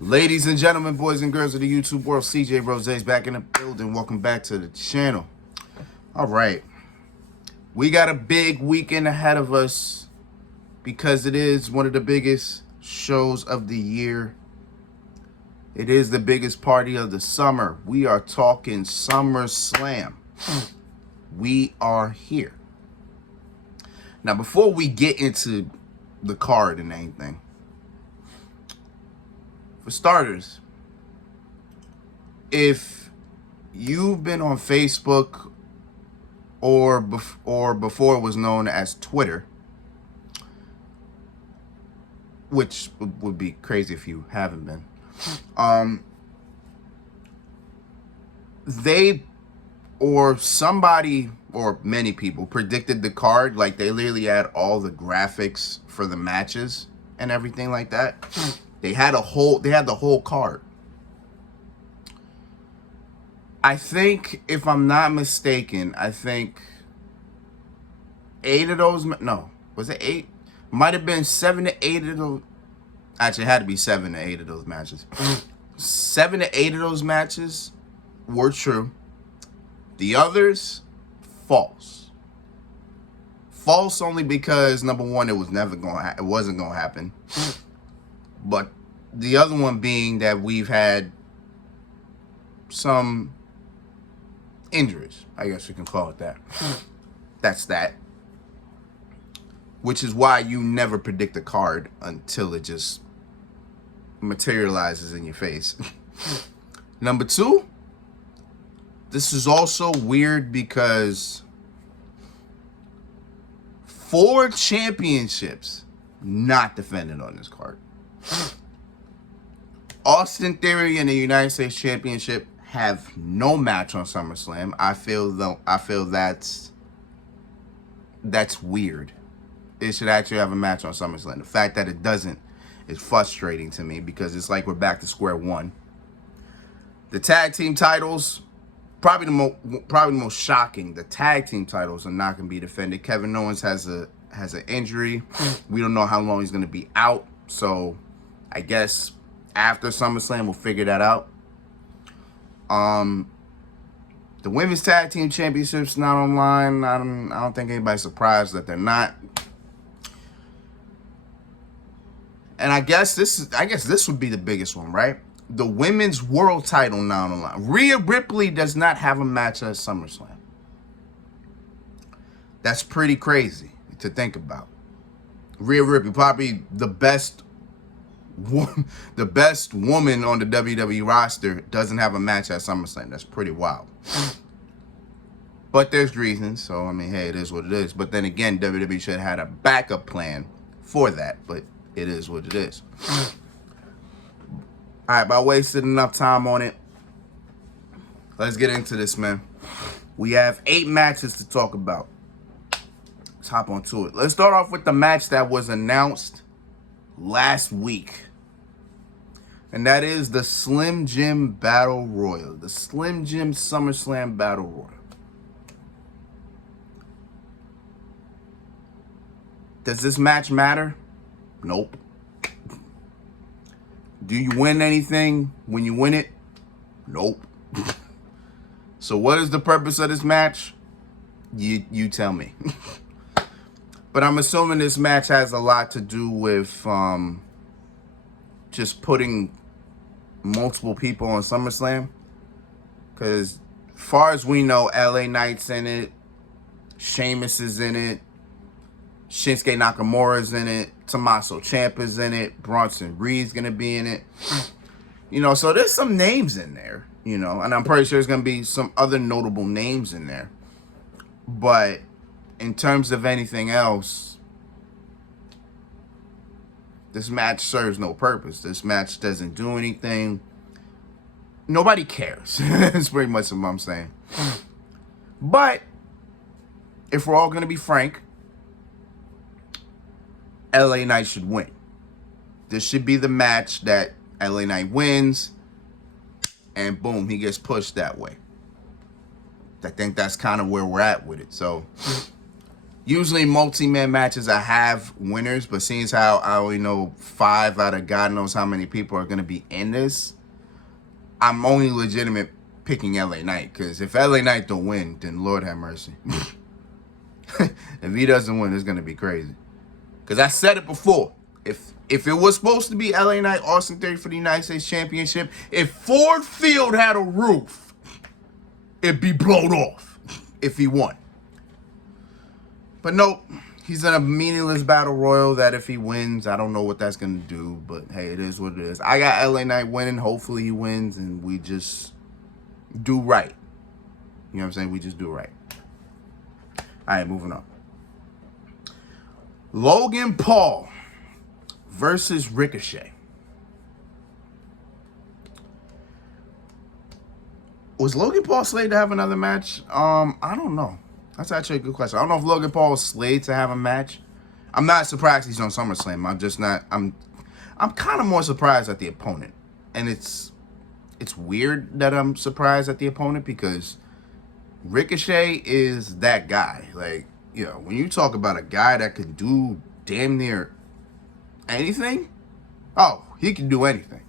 Ladies and gentlemen, boys and girls of the YouTube world, CJ Rose's back in the building. Welcome back to the channel. All right. We got a big weekend ahead of us because it is one of the biggest shows of the year. It is the biggest party of the summer. We are talking Summerslam. We are here. Now, before we get into the card and anything, for starters, if you've been on Facebook or before it was known as Twitter, which would be crazy if you haven't been, they or somebody or many people predicted the card. Like, they literally had all the graphics for the matches and everything like that. They had the whole card. I think, if I'm not mistaken, I think 8 of those, no, was it 8? Might have been 7 to 8 of those. Actually, it had to be 7 to 8 of those matches. 7 to 8 of those matches were true. The others, false. False only because, number one, it wasn't going to happen. But the other one being that we've had some injuries. I guess you can call it that. That's that. Which is why you never predict a card until it just materializes in your face. Number two, this is also weird because 4 championships not defended on this card. Austin Theory and the United States Championship have no match on SummerSlam. I feel that's weird. It should actually have a match on SummerSlam. The fact that it doesn't is frustrating to me because it's like we're back to square one. The tag team titles, probably the most shocking. The tag team titles are not going to be defended. Kevin Owens has an injury. We don't know how long he's going to be out. So I guess after SummerSlam we'll figure that out. The women's tag team championships not online. I don't think anybody's surprised that they're not. And I guess this would be the biggest one, right? The women's world title not online. Rhea Ripley does not have a match at SummerSlam. That's pretty crazy to think about. Rhea Ripley, probably the best woman on the WWE roster, doesn't have a match at SummerSlam. That's pretty wild. But there's reasons, so I mean, hey, it is what it is. But then again, WWE should have had a backup plan for that, but it is what it is. All right, I wasted enough time on it. Let's get into this, man. We have 8 matches to talk about. Let's hop onto it. Let's start off with the match that was announced last week. And that is the Slim Jim Battle Royal. The Slim Jim SummerSlam Battle Royal. Does this match matter? Nope. Do you win anything when you win it? Nope. So what is the purpose of this match? You tell me. But I'm assuming this match has a lot to do with just putting multiple people on SummerSlam. Because far as we know, LA Knight's in it. Sheamus is in it. Shinsuke Nakamura's in it. Tommaso Ciampa's in it. Bronson Reed's going to be in it. You know, so there's some names in there, you know. And I'm pretty sure there's going to be some other notable names in there. But in terms of anything else, this match serves no purpose. This match doesn't do anything. Nobody cares. That's pretty much what I'm saying. But if we're all going to be frank, LA Knight should win. This should be the match that LA Knight wins, and boom, he gets pushed that way. I think that's kind of where we're at with it. So Usually multi-man matches I have winners, but seeing as how I only know 5 out of God knows how many people are going to be in this, I'm only legitimate picking LA Knight, because if LA Knight don't win, then Lord have mercy. If he doesn't win, it's going to be crazy. Because I said it before. If it was supposed to be LA Knight, Austin Theory for the United States Championship, if Ford Field had a roof, it'd be blown off if he won. But nope, he's in a meaningless battle royal that if he wins, I don't know what that's going to do. But hey, it is what it is. I got LA Knight winning. Hopefully he wins and we just do right. You know what I'm saying? We just do right. All right, moving on. Logan Paul versus Ricochet. Was Logan Paul slated to have another match? I don't know. That's actually a good question. I don't know if Logan Paul was slated to have a match. I'm not surprised he's on SummerSlam. I'm just not. I'm kind of more surprised at the opponent, and it's weird that I'm surprised at the opponent because Ricochet is that guy. Like, you know, when you talk about a guy that can do damn near anything, oh, he can do anything.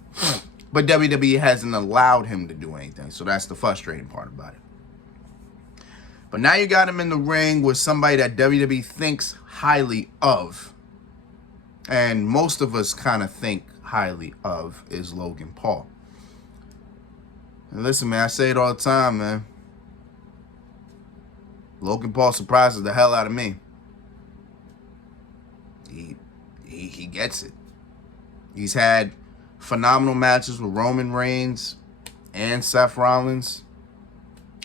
But WWE hasn't allowed him to do anything, so that's the frustrating part about it. But now you got him in the ring with somebody that WWE thinks highly of. And most of us kind of think highly of is Logan Paul. And listen, man, I say it all the time, man. Logan Paul surprises the hell out of me. He gets it. He's had phenomenal matches with Roman Reigns and Seth Rollins.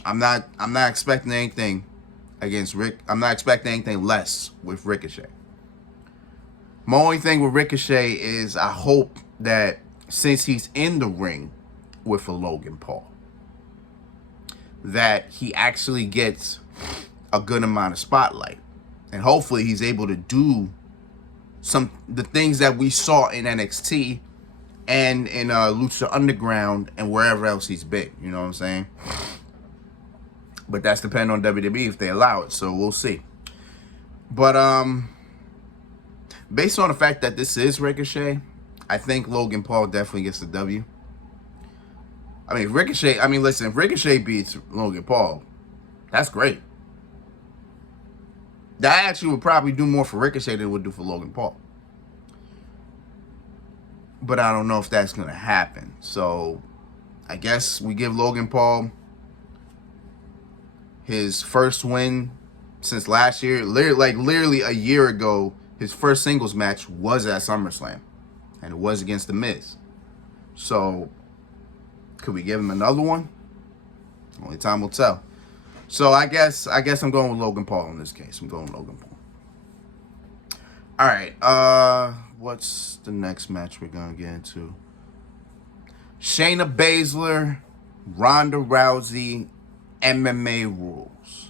I'm not expecting anything against Rick. I'm not expecting anything less with Ricochet. My only thing with Ricochet is I hope that since he's in the ring with a Logan Paul, that he actually gets a good amount of spotlight. And hopefully he's able to do the things that we saw in NXT and in Lucha Underground and wherever else he's been. You know what I'm saying? But that's depending on WWE if they allow it, so we'll see. But based on the fact that this is Ricochet, I think Logan Paul definitely gets the W. Listen, if Ricochet beats Logan Paul, that's great. That actually would probably do more for Ricochet than it would do for Logan Paul. But I don't know if that's going to happen. So I guess we give Logan Paul his first win since last year. Literally a year ago, his first singles match was at SummerSlam. And it was against The Miz. So could we give him another one? Only time will tell. So I guess I'm going with Logan Paul in this case. I'm going with Logan Paul. All right. What's the next match we're going to get into? Shayna Baszler, Ronda Rousey, MMA rules.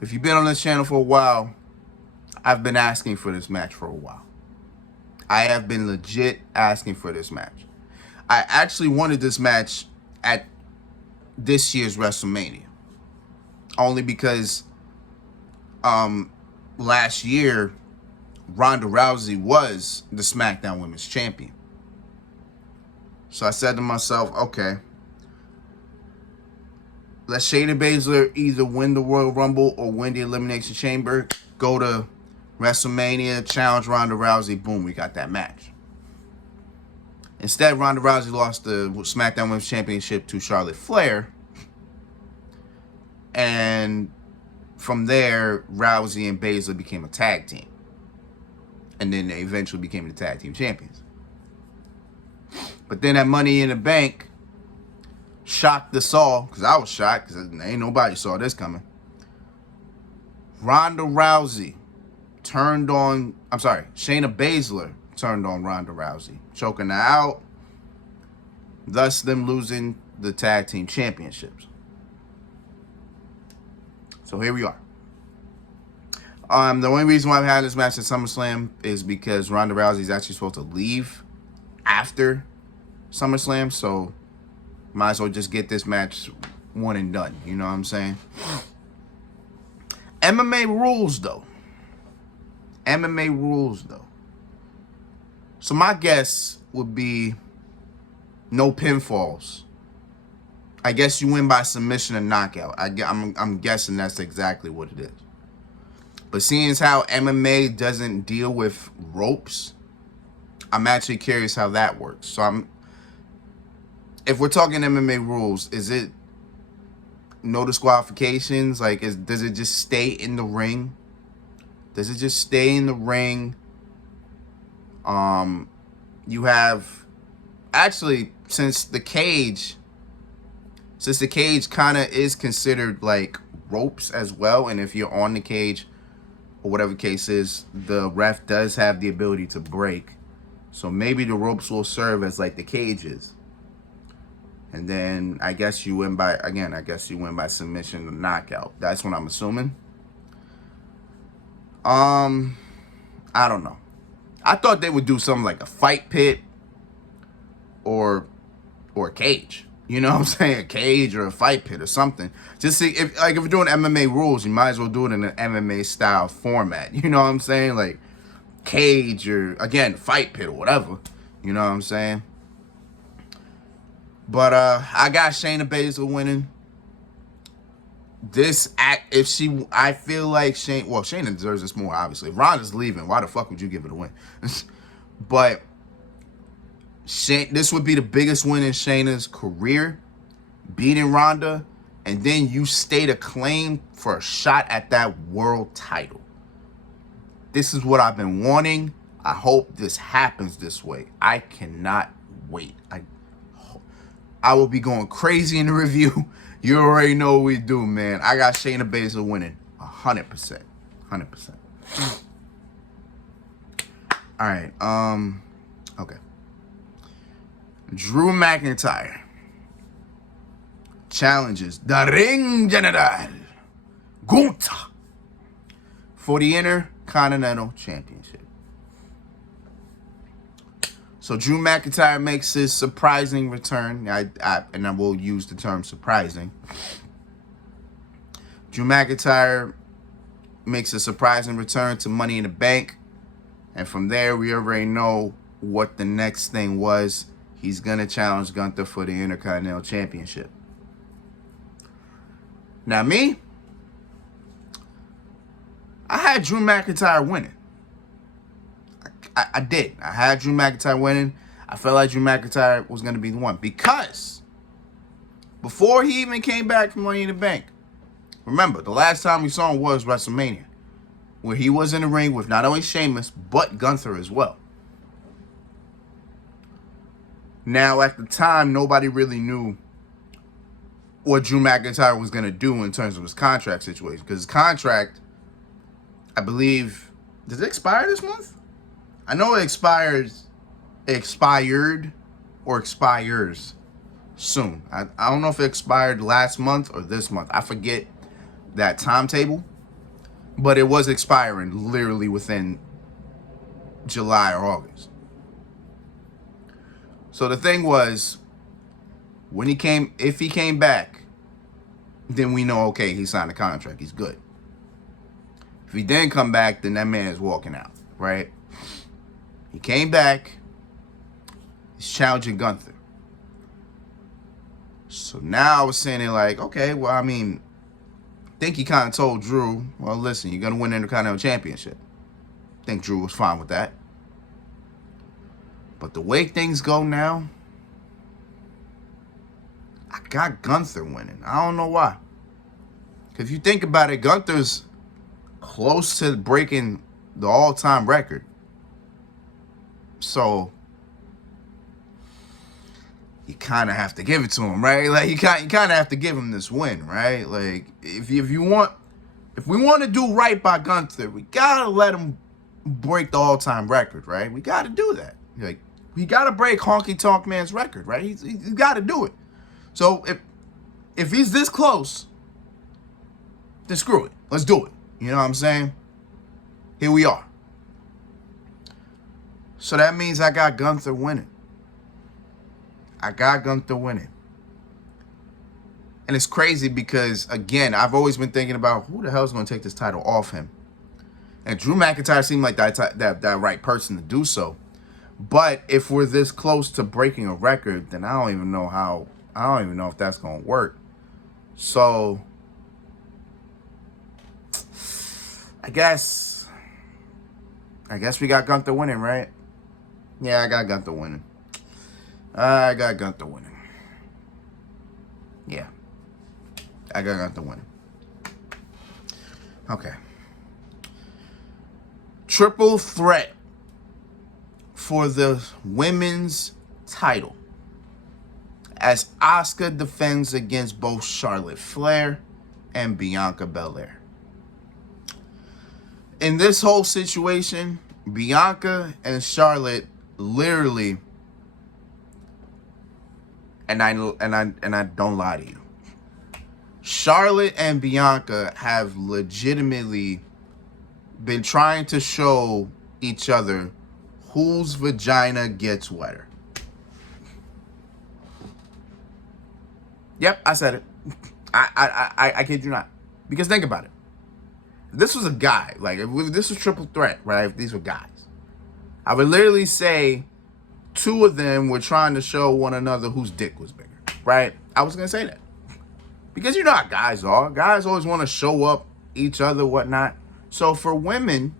If you've been on this channel for a while, I've been asking for this match for a while. I have been legit asking for this match. I actually wanted this match at this year's WrestleMania. Only because last year, Ronda Rousey was the SmackDown Women's Champion. So I said to myself, okay, let Shayna Baszler either win the Royal Rumble or win the Elimination Chamber, go to WrestleMania, challenge Ronda Rousey, boom, we got that match. Instead, Ronda Rousey lost the SmackDown Women's Championship to Charlotte Flair. And from there, Rousey and Baszler became a tag team. And then they eventually became the tag team champions. But then that Money in the Bank shocked us all, because I was shocked, because ain't nobody saw this coming. Shayna Baszler turned on Ronda Rousey, choking her out, thus them losing the tag team championships. So here we are. The only reason why I've had this match at SummerSlam is because Ronda Rousey is actually supposed to leave after SummerSlam, so might as well just get this match one and done. You know what I'm saying? MMA rules, though. MMA rules, though. So my guess would be no pinfalls. I guess you win by submission and knockout. I'm guessing that's exactly what it is. But seeing as how MMA doesn't deal with ropes, I'm actually curious how that works. So if we're talking MMA rules, is it no disqualifications? Like, does it just stay in the ring? Does it just stay in the ring? You have, actually, since the cage kind of is considered like ropes as well, and if you're on the cage or whatever the case is, the ref does have the ability to break. So maybe the ropes will serve as like the cages. And then I guess you win by submission or knockout. That's what I'm assuming. I don't know. I thought they would do something like a fight pit or a cage. You know what I'm saying? A cage or a fight pit or something. Just see if you're doing MMA rules, you might as well do it in an MMA style format. You know what I'm saying? Like cage or, again, fight pit or whatever. You know what I'm saying? But I got Shayna Baszler winning. I feel like Shayna deserves this more, obviously. If Ronda's leaving, why the fuck would you give it a win? But this would be the biggest win in Shayna's career, beating Ronda, and then you state a claim for a shot at that world title. This is what I've been wanting. I hope this happens this way. I cannot wait. I will be going crazy in the review. You already know what we do, man. I got Shayna Baszler winning 100%. 100%. All right. Okay. Drew McIntyre challenges the Ring General Gunther for the Intercontinental Championship. So Drew McIntyre makes his surprising return. I will use the term surprising. Drew McIntyre makes a surprising return to Money in the Bank. And from there, we already know what the next thing was. He's going to challenge Gunther for the Intercontinental Championship. Now, me, I had Drew McIntyre winning. I did. I had Drew McIntyre winning. I felt like Drew McIntyre was going to be the one. Because before he even came back from Money in the Bank, remember, the last time we saw him was WrestleMania, where he was in the ring with not only Sheamus, but Gunther as well. Now, at the time, nobody really knew what Drew McIntyre was going to do in terms of his contract situation. Because his contract, I believe, does it expire this month? I know it expired or expires soon. I don't know if it expired last month or this month. I forget that timetable. But it was expiring literally within July or August. So the thing was, if he came back, then we know, okay, he signed a contract. He's good. If he didn't come back, then that man is walking out, right? He came back. He's challenging Gunther. So now I was saying it like, okay, well, I mean, I think he kind of told Drew, well, listen, you're going to win the Intercontinental Championship. I think Drew was fine with that. But the way things go now, I got Gunther winning. I don't know why. Because if you think about it, Gunther's close to breaking the all-time record. So you kind of have to give it to him, right? Like you kind of have to give him this win, right? Like if we want to do right by Gunther, we gotta let him break the all-time record, right? We gotta do that. Like we gotta break Honky Tonk Man's record, right? He's got to do it. So if he's this close, then screw it. Let's do it. You know what I'm saying? Here we are. So that means I got Gunther winning. And it's crazy because, again, I've always been thinking about who the hell is going to take this title off him. And Drew McIntyre seemed like that right person to do so. But if we're this close to breaking a record, then I don't even know if that's going to work. So, I guess we got Gunther winning, right? Yeah, I got Gunther winning. Yeah. I got Gunther winning. Okay. Triple threat for the women's title as Asuka defends against both Charlotte Flair and Bianca Belair. In this whole situation, Bianca and Charlotte literally, and I don't lie to you, Charlotte and Bianca have legitimately been trying to show each other whose vagina gets wetter. Yep, I said it. I kid you not. Because think about it. If this was a guy, like if this was triple threat, right? If these were guys, I would literally say two of them were trying to show one another whose dick was bigger, right? I was gonna say that. Because you know how guys are. Guys always want to show up each other, whatnot. So for women,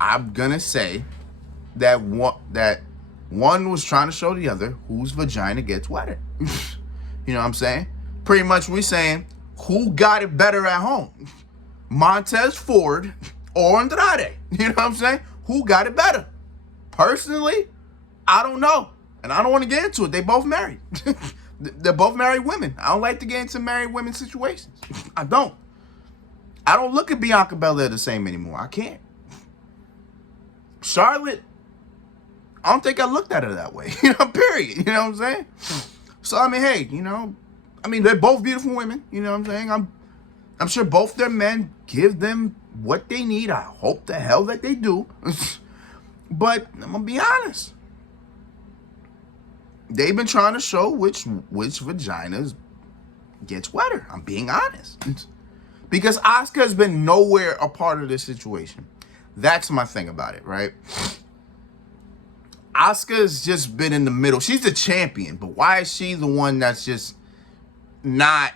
I'm gonna say that one was trying to show the other whose vagina gets wetter. You know what I'm saying? Pretty much we saying who got it better at home, Montez Ford or Andrade. You know what I'm saying? Who got it better? Personally, I don't know, and I don't want to get into it. They both married. They're both married women. I don't like to get into married women situations. I don't look at Bianca Belair the same anymore. I can't. Charlotte, I don't think I looked at her that way. Period. You know what I'm saying? So, I mean, hey, they're both beautiful women. You know what I'm saying? I'm sure both their men give them what they need. I hope the hell that they do. But I'm going to be honest. They've been trying to show which vaginas gets wetter. I'm being honest. Because Asuka has been nowhere a part of this situation. That's my thing about it, right? Asuka's just been in the middle. She's the champion, but why is she the one that's just not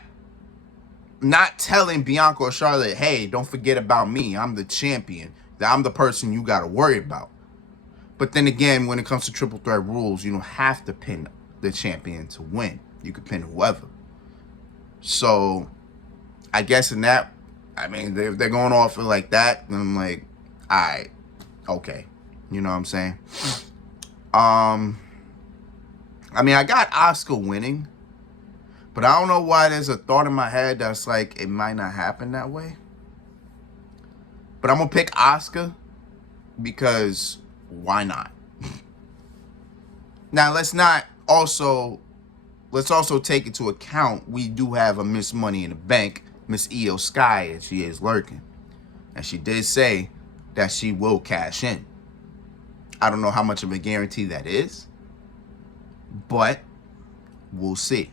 telling Bianca or Charlotte, hey, don't forget about me. I'm the champion. I'm the person you got to worry about. But then again, when it comes to triple threat rules, you don't have to pin the champion to win. You can pin whoever. So, I guess in that, they're going off it like that, and I'm like, all right, okay. You know what I'm saying? I got Asuka winning, but I don't know why there's a thought in my head that's like, it might not happen that way. But I'm going to pick Asuka because why not? Now, let's also take into account we do have a Miss Money in the Bank, Miss Io Sky, and she is lurking. And she did say that she will cash in. I don't know how much of a guarantee that is, but we'll see.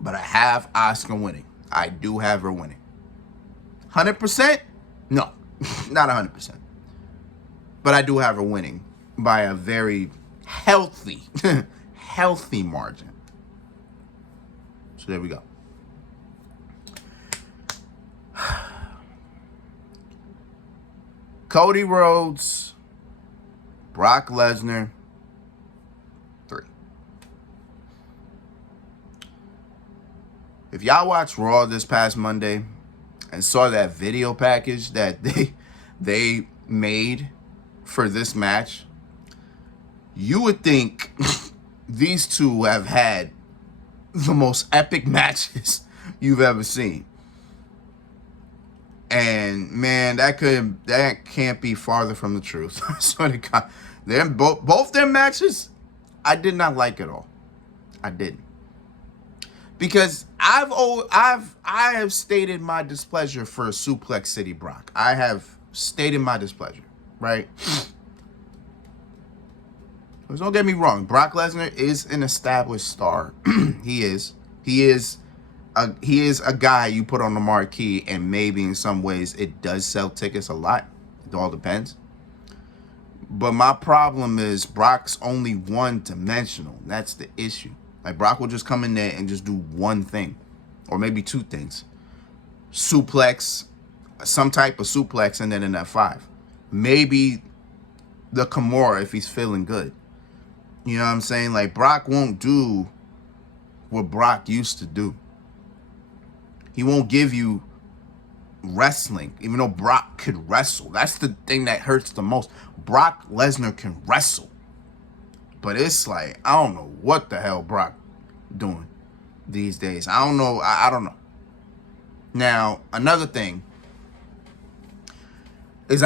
But I have Asuka winning. I do have her winning. 100%? No, not 100%. But I do have her winning by a very healthy margin. So there we go. Cody Rhodes, Brock Lesnar, 3. If y'all watched Raw this past Monday and saw that video package that they made for this match, you would think these two have had the most epic matches you've ever seen. And man, that can't be farther from the truth. I swear to God, both their matches, I did not like at all. I didn't, because I have stated my displeasure for Suplex City Brock. I have stated my displeasure, right? Don't get me wrong. Brock Lesnar is an established star. He is. He is a guy you put on the marquee, and maybe in some ways it does sell tickets a lot. It all depends. But my problem is Brock's only one-dimensional. That's the issue. Like, Brock will just come in there and just do one thing, or maybe two things. Suplex, some type of suplex, and then in that 5. Maybe the Kimura if he's feeling good. You know what I'm saying? Like, Brock won't do what Brock used to do. He won't give you wrestling, even though Brock could wrestle. That's the thing that hurts the most. Brock Lesnar can wrestle. But it's like, I don't know what the hell Brock doing these days. I don't know. I don't know. Now, another thing is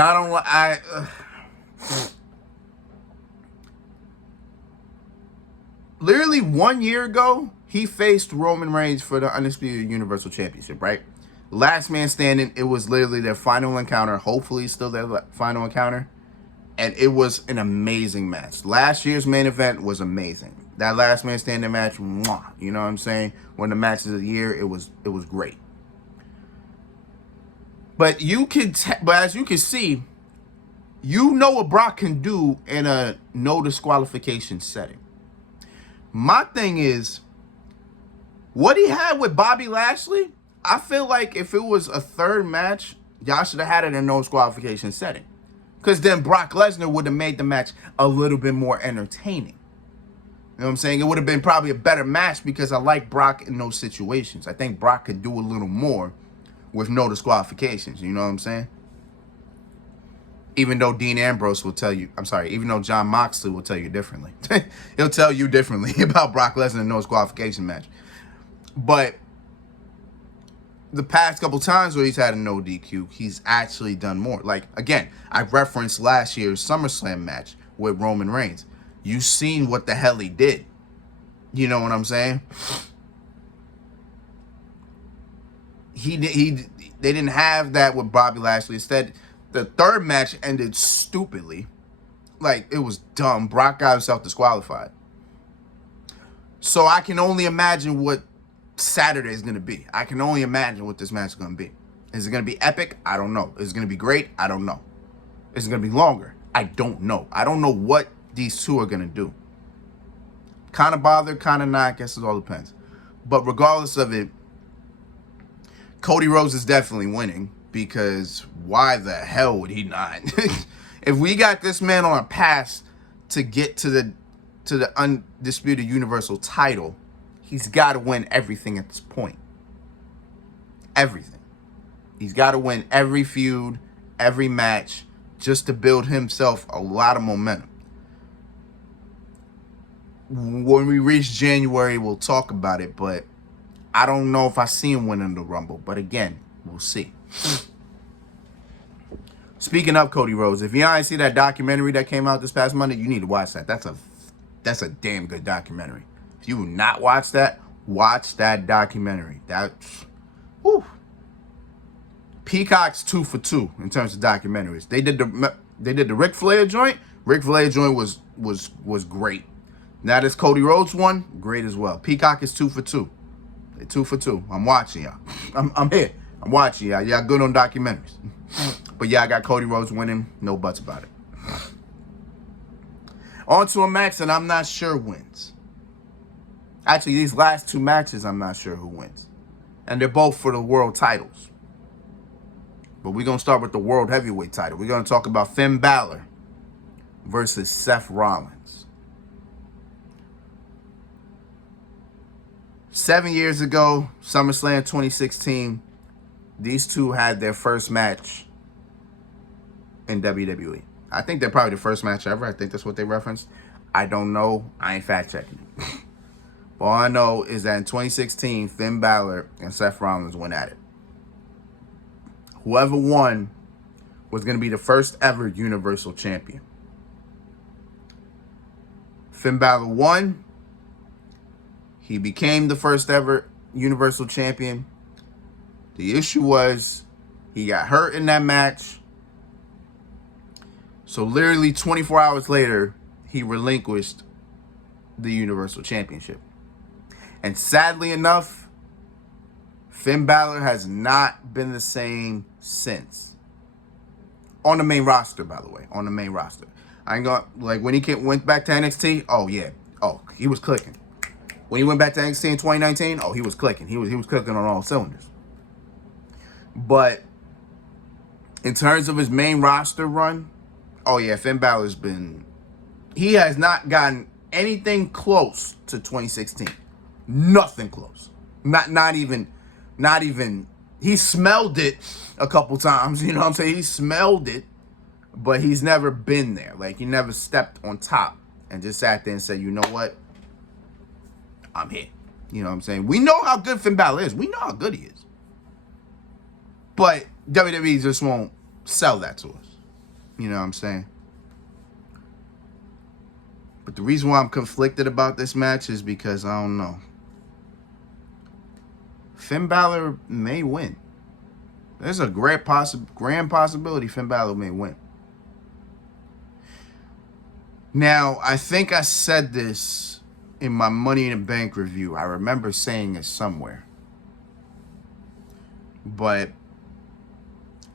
literally 1 year ago, he faced Roman Reigns for the Undisputed Universal Championship, right? Last man standing, it was literally their final encounter. Hopefully still their final encounter. And it was an amazing match. Last year's main event was amazing. That last man standing match, mwah, you know what I'm saying? One of the matches of the year, it was great. But as you can see, you know what Brock can do in a no disqualification setting. My thing is, what he had with Bobby Lashley, I feel like if it was a third match, y'all should have had it in no disqualification setting. Because then Brock Lesnar would have made the match a little bit more entertaining. You know what I'm saying? It would have been probably a better match because I like Brock in those situations. I think Brock could do a little more with no disqualifications. You know what I'm saying? Even though Dean Ambrose will tell you, even though John Moxley will tell you differently. He'll tell you differently about Brock Lesnar in no disqualification match. But the past couple times where he's had a no DQ, he's actually done more. Like, again, I referenced last year's SummerSlam match with Roman Reigns. You seen what the hell he did. You know what I'm saying? They didn't have that with Bobby Lashley. Instead, the third match ended stupidly. Like, it was dumb. Brock got himself disqualified. So I can only imagine what Saturday is going to be. I can only imagine what this match is going to be. Is it going to be epic? I don't know. Is it going to be great? I don't know. Is it going to be longer? I don't know. I don't know what these two are going to do. Kind of bothered, kind of not. I guess it all depends. But regardless of it, Cody Rhodes is definitely winning, because why the hell would he not? If we got this man on a path to get to the Undisputed Universal title, he's got to win everything at this point. Everything. He's got to win every feud, every match, just to build himself a lot of momentum. When we reach January, we'll talk about it, but I don't know if I see him winning the Rumble. But again, we'll see. Speaking of Cody Rhodes, if you ain't see that documentary that came out this past Monday, you need to watch that. That's a damn good documentary. If you not watch that documentary. Whew. Peacock's 2 for 2 in terms of documentaries. They did the Ric Flair joint. Ric Flair joint was great. Now this Cody Rhodes one, great as well. Peacock is 2 for 2. They're 2 for 2. I'm watching y'all. I'm here. I'm watching y'all. Y'all good on documentaries. But yeah, I got Cody Rhodes winning. No buts about it. On to a match that I'm not sure wins. Actually, these last two matches, I'm not sure who wins. And they're both for the world titles. But we're going to start with the world heavyweight title. We're going to talk about Finn Balor versus Seth Rollins. 7 years ago, SummerSlam 2016, these two had their first match in WWE. I think they're probably the first match ever. I think that's what they referenced. I don't know. I ain't fact checking it. All I know is that in 2016, Finn Balor and Seth Rollins went at it. Whoever won was going to be the first ever Universal Champion. Finn Balor won. He became the first ever Universal Champion. The issue was he got hurt in that match. So literally 24 hours later, he relinquished the Universal Championship. And sadly enough, Finn Balor has not been the same since. On the main roster, by the way. On the main roster. I ain't gonna, like, when he went back to NXT, oh, yeah. Oh, he was clicking. When he went back to NXT in 2019, oh, he was clicking. He was clicking on all cylinders. But in terms of his main roster run, oh, yeah, Finn Balor's been... He has not gotten anything close to 2016. Nothing close. Not even... He smelled it a couple times, you know what I'm saying? He smelled it, but he's never been there. Like, he never stepped on top and just sat there and said, you know what? I'm here. You know what I'm saying? We know how good Finn Balor is. We know how good he is. But WWE just won't sell that to us. You know what I'm saying? But the reason why I'm conflicted about this match is because I don't know. Finn Balor may win. There's a grand possibility Finn Balor may win. Now, I think I said this in my Money in the Bank review. I remember saying it somewhere. But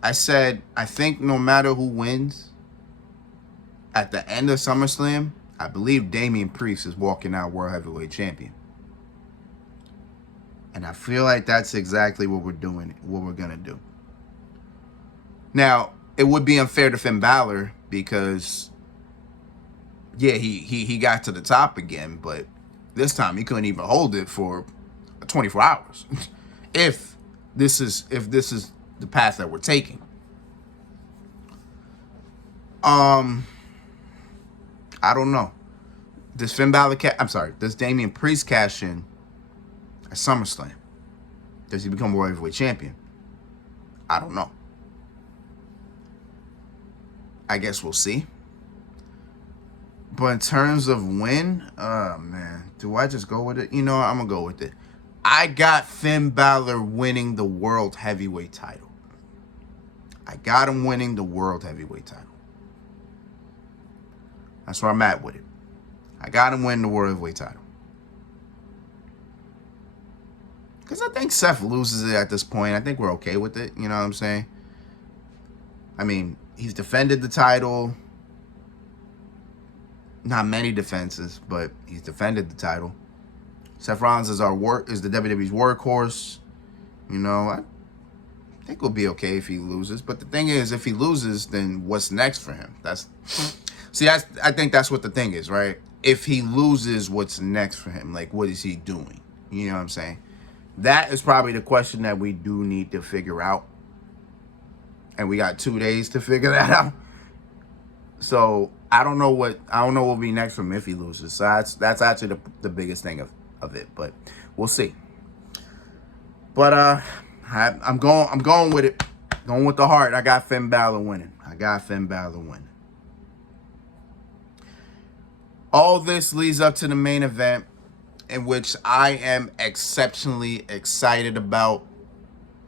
I said, I think no matter who wins, at the end of SummerSlam, I believe Damian Priest is walking out World Heavyweight Champion. And I feel like that's exactly what we're doing, what we're going to do. Now, it would be unfair to Finn Balor because, yeah, he got to the top again, but this time he couldn't even hold it for 24 hours. if this is the path that we're taking. I don't know. Does does Damian Priest cash in at SummerSlam? Does he become World Heavyweight Champion? I don't know. I guess we'll see. But in terms of win, man, do I just go with it? You know, I'm going to go with it. I got Finn Balor winning the World Heavyweight title. I got him winning the World Heavyweight title. That's where I'm at with it. I got him winning the World Heavyweight title. Because I think Seth loses it at this point. I think we're okay with it. You know what I'm saying? I mean, he's defended the title. Not many defenses, but he's defended the title. Seth Rollins is the WWE's workhorse. You know, I think we'll be okay if he loses. But the thing is, if he loses, then what's next for him? I think that's what the thing is, right? If he loses, what's next for him? Like, what is he doing? You know what I'm saying? That is probably the question that we do need to figure out. And we got 2 days to figure that out. So I don't know what will be next for him if he loses. So that's actually the biggest thing of it. But we'll see. But I'm going with it. Going with the heart. I got Finn Balor winning. All this leads up to the main event, in which I am exceptionally excited about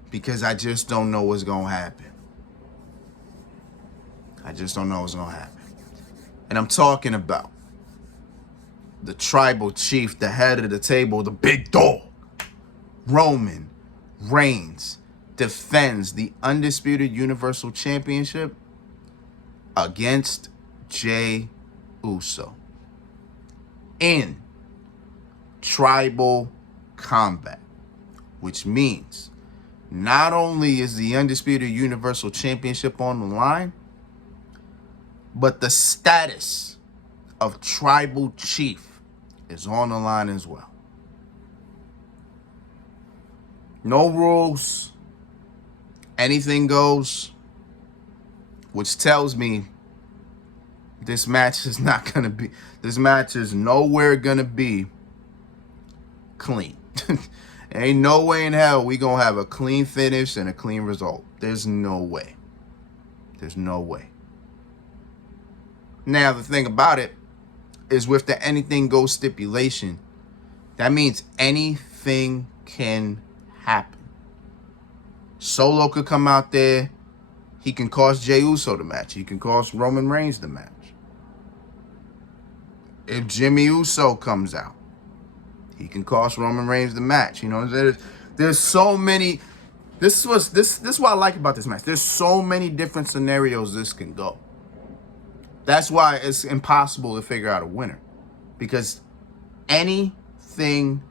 because I just don't know what's going to happen. And I'm talking about the tribal chief, the head of the table, the big dog, Roman Reigns, defends the Undisputed Universal Championship against Jey Uso in tribal combat, which means not only is the Undisputed Universal Championship on the line, but the status of tribal chief is on the line as well. No rules, anything goes, which tells me this match is nowhere gonna be clean. Ain't no way in hell we gonna have a clean finish and a clean result. There's no way. Now, the thing about it is with the anything goes stipulation, that means anything can happen. Solo could come out there. He can cost Jey Uso the match. He can cost Roman Reigns the match. If Jimmy Uso comes out, He can cost Roman Reigns the match. You know, there's so many. This is what I like about this match. There's so many different scenarios this can go. That's why it's impossible to figure out a winner, because anything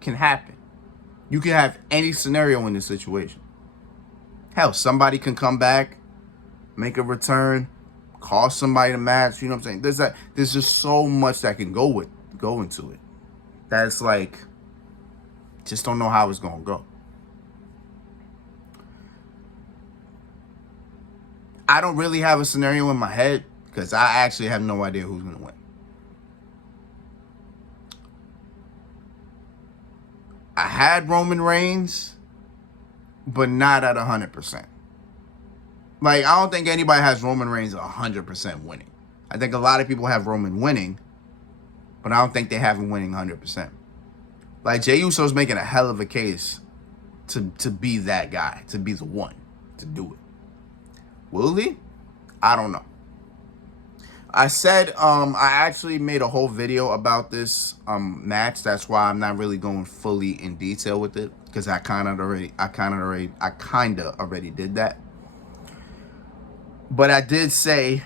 can happen. You can have any scenario in this situation. Hell, somebody can come back, make a return, cost somebody the match. You know what I'm saying? There's just so much that can go into it. That's like, just don't know how it's gonna go. I don't really have a scenario in my head because I actually have no idea who's gonna win. I had Roman Reigns, but not at 100%. Like, I don't think anybody has Roman Reigns 100% winning. I think a lot of people have Roman winning, but I don't think they have him winning 100%. Like, Jey Uso's making a hell of a case to be that guy, to be the one to do it. Will he? I don't know. I said I actually made a whole video about this match. That's why I'm not really going fully in detail with it, because I kind of already did that. But I did say,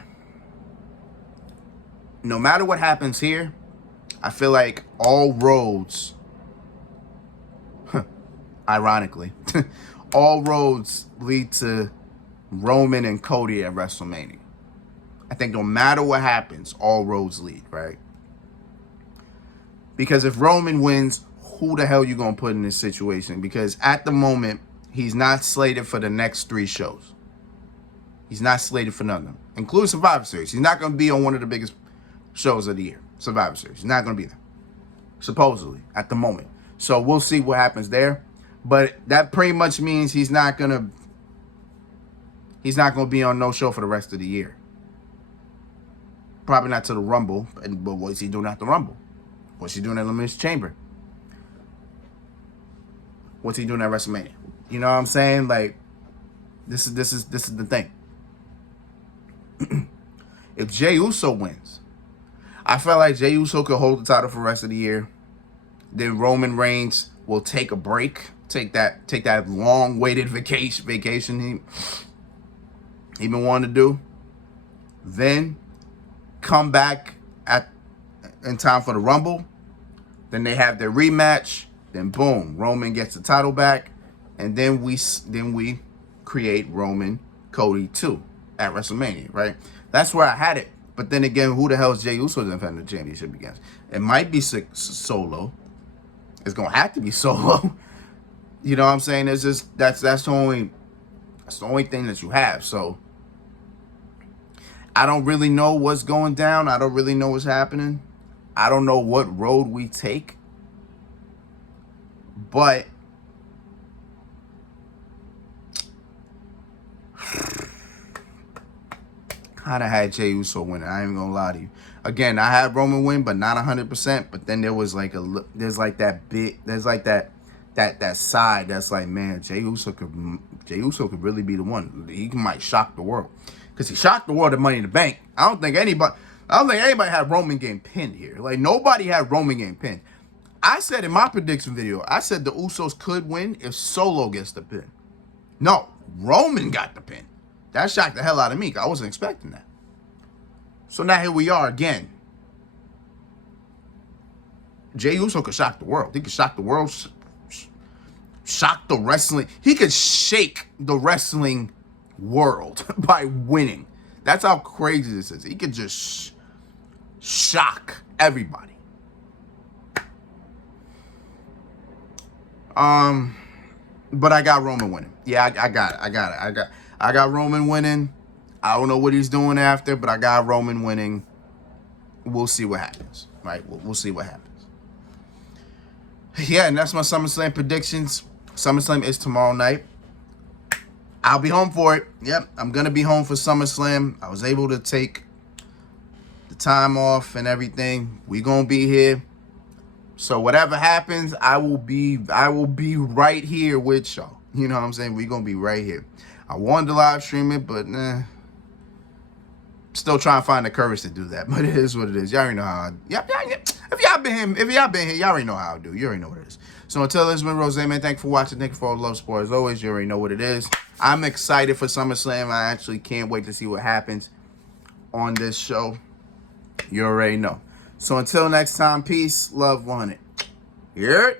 no matter what happens here, I feel like all roads, ironically, all roads lead to Roman and Cody at WrestleMania. I think no matter what happens, all roads lead, right? Because if Roman wins, who the hell you going to put in this situation? Because at the moment, he's not slated for the next 3 shows. He's not slated for none of them, including Survivor Series. He's not going to be on one of the biggest shows of the year, Survivor Series. He's not going to be there, supposedly, at the moment. So we'll see what happens there. But that pretty much means he's not going to be on no show for the rest of the year. Probably not to the Rumble, but what is he doing at the Rumble? What's he doing at Elimination Chamber? What's he doing at WrestleMania? You know what I'm saying? Like, this is the thing. If Jey Uso wins, I feel like Jey Uso could hold the title for the rest of the year. Then Roman Reigns will take a break, take that long-awaited vacation he been wanting to do. Then come back in time for the Rumble. Then they have their rematch. Then boom, Roman gets the title back, and then we create Roman Cody 2 at WrestleMania, right? That's where I had it. But then again, who the hell is Jey Uso defending the championship against? It might be Solo. It's gonna have to be Solo. You know what I'm saying? It's just that's the only thing that you have. So I don't really know what's going down. I don't really know what's happening. I don't know what road we take. But kind of had Jey Uso winning. I ain't gonna lie to you. Again, I had Roman win, but not 100%. But then there was like that side that's like, man, Jey Uso could really be the one. He might shock the world, because he shocked the world at Money in the Bank. I don't think anybody had Roman getting pinned here. Like, nobody had Roman getting pinned. I said in my prediction video, I said the Usos could win if Solo gets the pin. No, Roman got the pin. That shocked the hell out of me. I wasn't expecting that. So now here we are again. Jey Uso could shock the world. He could shock the world, shock the wrestling. He could shake the wrestling world by winning. That's how crazy this is. He could just shock everybody. But I got Roman winning. Yeah, I got it. I got Roman winning. I don't know what he's doing after, but I got Roman winning. We'll see what happens. Right? We'll see what happens. Yeah, and that's my SummerSlam predictions. SummerSlam is tomorrow night. I'll be home for it. Yep, I'm going to be home for SummerSlam. I was able to take the time off and everything. We going to be here. So whatever happens, I will be right here with y'all. You know what I'm saying? We're going to be right here. I wanted to live stream it, but still trying to find the courage to do that. But it is what it is. Y'all already know how. Yep. If y'all been here, y'all already know how I do. You already know what it is. So until this, been Rose, man. Thank you for watching. Thank you for all the love, support. As always, you already know what it is. I'm excited for SummerSlam. I actually can't wait to see what happens on this show. You already know. So until next time, peace, love, 100. Yeah.